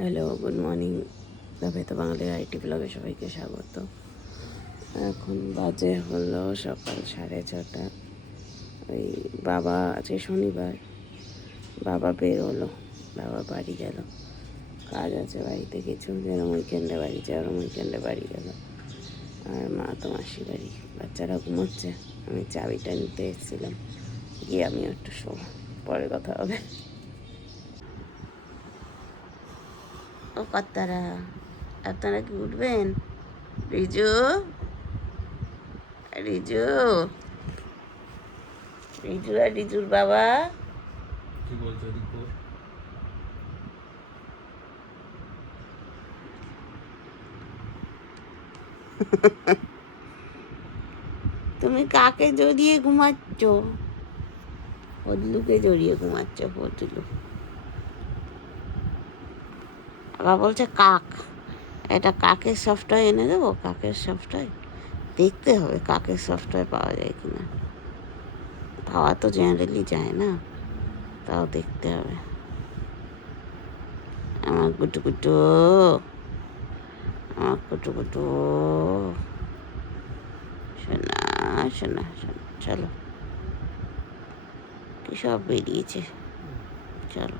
Hello, good morning. তো বাঙালির IT ব্লগে সবাইকে স্বাগত। এখন বাজে হলো সকাল 6:30। ওই বাবা আজকে শনিবার, বাবা বেরোলো, বাবা বাড়ি গেল, কাজ আছে বাড়িতে কিছু, যেরকম উইকেন্ডে বাড়ি যায় ওরকম উইকেন্ডে বাড়ি গেল। আর মা তো মাসি বাড়ি, বাচ্চারা ঘুমোচ্ছে, আমি চাবিটা নিতে এসেছিলাম, গিয়ে আমি একটু শোবো, পরে কথা হবে। ও কর্তারা, আপনারা কি উঠবেন? রিজু, রিজু, রিজু আর রিজুর বাবা। কি বলছো দিকু? তুমি কাকে জড়িয়ে ঘুমাচ্ছ? ফজলুকে জড়িয়ে ঘুমাচ্ছ, ফজলু। আবার বলছে কাক, এটা কাকের সফটওয়্যার এনে দেবো? কাকের সফটওয়্যার দেখতে হবে, কাকের সফটওয়্যার পাওয়া যায় কিনা। পাওয়া তো জেনারেলি যায় না, তাও দেখতে হবে। আমার গুটু গুটু, আমার গুটু গুটু, শোনা শোনা শোনা, চলো, কি সব বেরিয়েছে, চলো।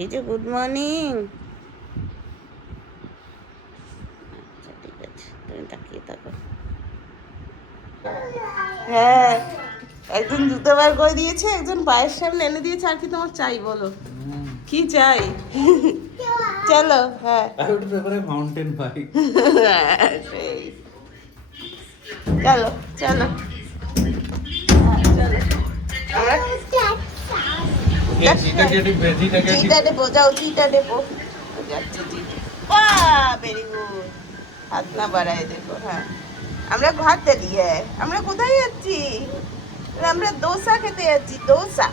এই যে গুড মর্নিং। আচ্ছা ঠিক আছে, তুমি তাকিয়ে থাকো। হ্যাঁ, একজন জুতো বার করে দিয়েছে, একজন পায়ের সামনে এনে দিয়েছে। আর কি তোমার চাই বলো, কি চাই? চলো। হ্যাঁ I would prefer a mountain bike. সেই, চলো চলো। চিটা ডেপো, যাও চিটা ডেপো। যাচ্ছে চিটা, বাহ ভেরি গুড। হাত না বাড়ায় দেখো। হ্যাঁ, আমরা ঘাটতে দিয়ে, আমরা কোথায় যাচ্ছি? আমরা দোসা খেতে যাচ্ছি, দোসা।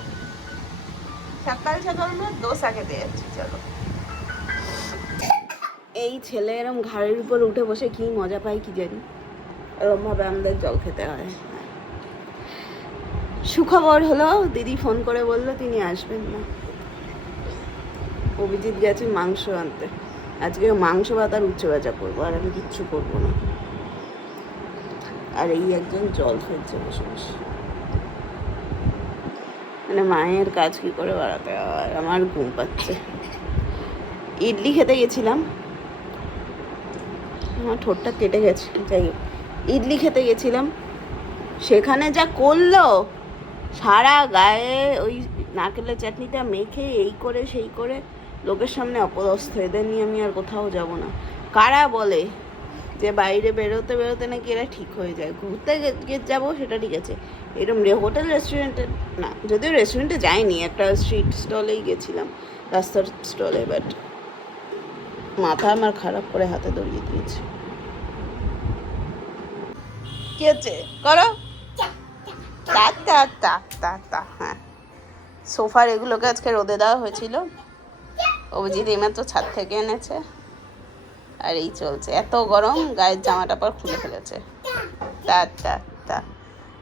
সকাল সকাল আমরা দোসা খেতে যাচ্ছি, চলো। এই ছেলে এরম ঘাড়ের উপর উঠে বসে কি মজা পায় কি জানি, এরম ভাবে আমাদের জল খেতে হয়। সুখবর হলো, দিদি ফোন করে বললো তিনি আসবেন না। অভিজিৎ গেছে মাংস আনতে, আজকে মাংস ভাত আর উচ্চ ভাজা করবো, আর আমি কিচ্ছু করবো না। আর এই একজন জল ফেলছে বসে বসে, মানে মায়ের কাজ কি করে বাড়াতে হয়, আমার ঘুম পাচ্ছে। ইডলি খেতে গেছিলাম, আমার ঠোঁটটা কেটে গেছে, যাই হোক, ইডলি খেতে গেছিলাম, সেখানে যা করলো, সারা গায়ে ওই নারকেলের চাটনিটা মেখে এই করে সেই করে, লোকের সামনে অপদস্থ। এদের নিয়ে আমি আর কোথাও যাব না। কারা বলে যে বাইরে বেরোতে বেরোতে নাকি এরা ঠিক হয়ে যায়? ঘুরতে যাবো সেটা ঠিক আছে, এরকম হোটেল রেস্টুরেন্টে না। যদিও রেস্টুরেন্টে যাইনি, একটা স্ট্রিট স্টলেই গেছিলাম, রাস্তার স্টলে, বাট মাথা আমার খারাপ করে হাতে ধরিয়ে দিয়েছে। কি হচ্ছে করো, তা তা তা তা তা। হ্যাঁ, সোফার এগুলোকে আজকে রোদে দেওয়া হয়েছিল, অভিজিৎ এইমাত্র ছাদ থেকে এনেছে। আর এই চলছে, এত গরম, গায়ের জামাটা পর খুলে ফেলেছে। তা তা তা।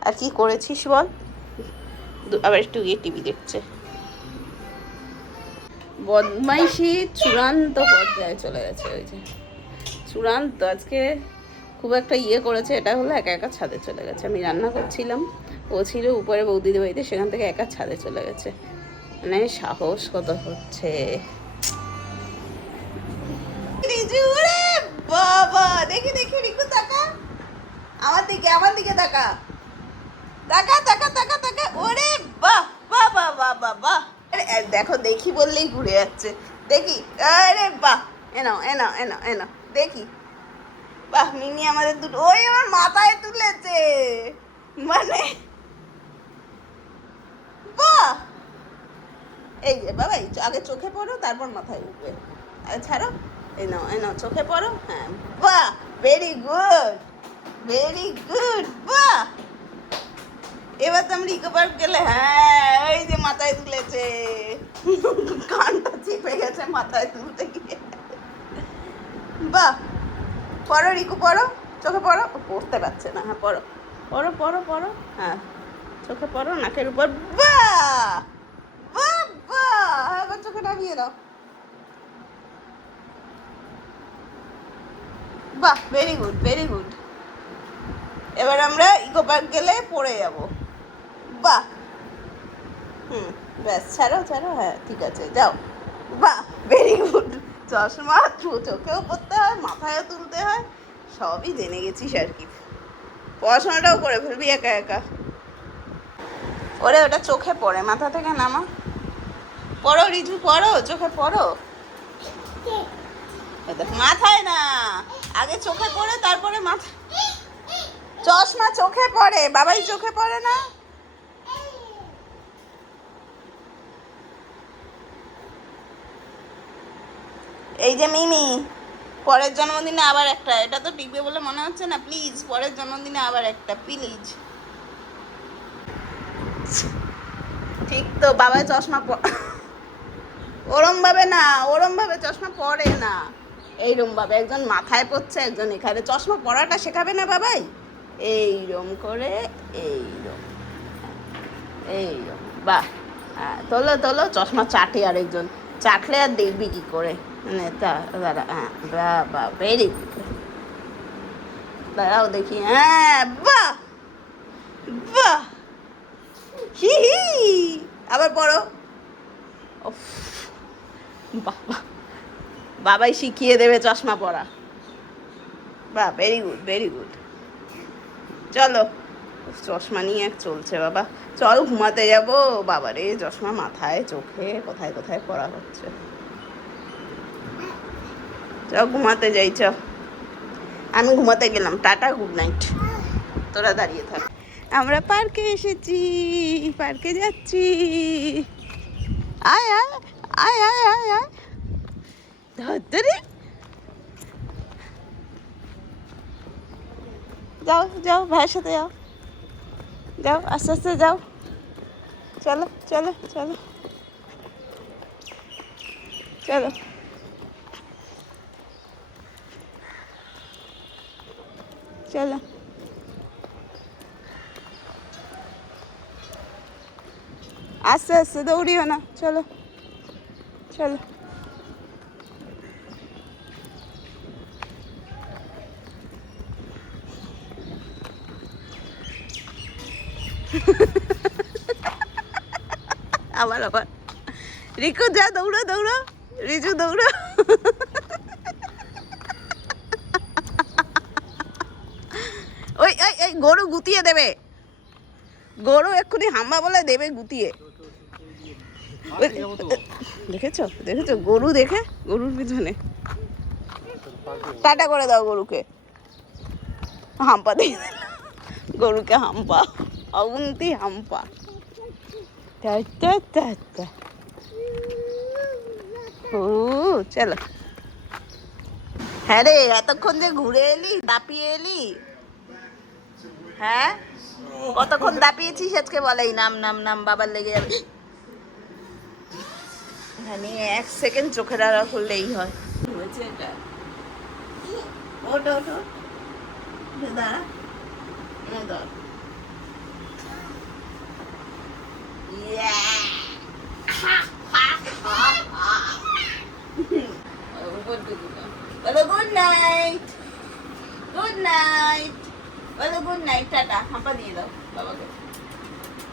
আর কি করেছিস বল? আবার একটু গিয়ে টিভি দেখছে। বদমাইশি চূড়ান্ত পর্যায়ে চলে গেছে, ওই যে চূড়ান্ত। আজকে খুব একটা ইয়ে করেছে, এটা হলো একা একা ছাদে চলে গেছে। আমি রান্না করছিলাম, ও ছিল উপরে বৌদিদের বাড়িতে, সেখান থেকে একা ছাদে চলে গেছে। মানে সাহস কত হচ্ছে! বাবা, দেখি দেখি রিকু, তাকা আমার দিকে, আমার দিকে তাকা, তাকা তাকা তাকা তাকা। ওরে বাহ বাহ বাহ বাহ বাহ বাহ। দেখো, দেখি বললেই ঘুরে যাচ্ছে, দেখি। আরে বাহ, এনাও এনাও এনাও এনাও, দেখি। বাহ, মিনি আমাদের দুটো, ওই আমার মাথায় তুলেছে, মানে বাহ। এই যে বাবা, এই আগে চোখে পড়ো, তারপর মাথায় উঠবে। ছাড়ো, এই নাও এই নাও, চোখে পড়ো। হ্যাঁ, বাহ, ভেরি গুড, ভেরি গুড, বাহ। এবার তো আমরা ইকো পার্ক গেলে, হ্যাঁ ওই যে মাথায় তুলেছে, কানটা চেপে গেছে মাথায় তুলতে গিয়ে। বাহ, পড়ো রিকু, পড়ো, চোখে পড়ো। পড়তে পারছে না, হ্যাঁ পড়ো পড়ো পড়ো পড়ো, হ্যাঁ চোখে পড়ো, নাকের উপর। বাহ বাহ বাহ, এবার চোখে নামিয়ে দাও। বাহ, ভেরি গুড, ভেরি গুড। এবার আমরা ইকো পার্ক গেলে পড়ে যাব। বাহ, ব্যাস, ছাড়ো ছাড়ো, হ্যাঁ ঠিক আছে, যাও। বাহ, ভেরি গুড। চশমা চোখেও পরতে হয়, মাথায়ও তুলতে হয়, সবই জেনে গেছিস আর কি। পড়াশোনাটাও করে ফেলবি একা একা। ওরে ওটা চোখে পড়ে, মাথা থেকে নামা। পড়ো রিজু, পড়ো, চোখে পড়ো। মাথায় না, আগে চোখে পড়ে তারপরে মাথা। চশমা চোখে পড়ে, বাবাই চোখে পড়ে না। এই যে মিমি, পরের জন্মদিনে আবার একটা, এটা তো টিকবে বলে মনে হচ্ছে না, প্লিজ পরের জন্মদিনে আবার একটা, প্লিজ। ঠিক তো, বাবাই চশমা ওরম ভাবে না, ওরম ভাবে চশমা পরে না, এইরম ভাবে, একজন মাথায় পড়ছে, একজন এখানে। চশমা পরাটা শেখাবে না বাবাই? এইরম করে, এইরম, এইরম, বাহ। হ্যাঁ, তোলো তোলো, চশমা চাটে আরেকজন, চাটলে আর দেখবি কি করে, মানে দাঁড়া, হ্যাঁ, বাহ বাহ, ভেরি গুড। দাঁড়াও দেখি, হ্যাঁ, বাহ বাহ, হি হি, আবার পড়ো। বাবা, বাবাই শিখিয়ে দেবে চশমা পরা। বাহ, ভেরি গুড, ভেরি গুড। চলো, চশমা নিয়ে চলছে বাবা। চল ঘুমাতে যাব। বাবারে, চশমা মাথায়, চোখে, কোথায় কোথায় পড়া হচ্ছে। চ ঘুমাতে যাই, চ। আমি ঘুমাতে গেলাম, টাটা, গুড নাইট। তোরা দাঁড়িয়ে থাক। আমরা পার্কে এসেছি, পার্কে যাচ্ছি। আয় আয় আয় আয় আয় আয়, ধরে যাও যাও, ভাইয়ের সাথে যাও, যাও আস্তে আস্তে যাও। চলো চলো চলো চলো। চলো, আস্তে আস্তে, দৌড়িও না, চলো চলো। আবার আবার, রিকু যা, দৌড়ো দৌড়ো, রিজু দৌড়ো। ওই ওই ওই, গরু গুতিয়ে দেবে, গরু এক্ষুনি হাম্বা বলে দেবে গুতিয়ে। দেখেছো দেখেছো, গরু দেখে, গরুর পিছনে। টাটা করে দাও গরুকে, হাম্পা দিয়ে গরুকে, হাম্পা, অগুন্তি হাম্পা। ও চলো। হ্যাঁ রে, এতক্ষণ যে ঘুরে এলি, দাপিয়ে এলি, হ্যাঁ কতক্ষণ দাপিয়েছিস আজকে বলে, নাম নাম নাম, বাবার লেগে যাবে। মানে 1 সেকেন্ড চোখের আড়া করলেই হয়। হয়েছে এটা, ওঠ ওঠ, দাঁড়া, ধর। বলো গুড নাইট, গুড নাইট, বলো গুড নাইট, টাটা, হাঁপা দিয়ে দাও বাবাকে।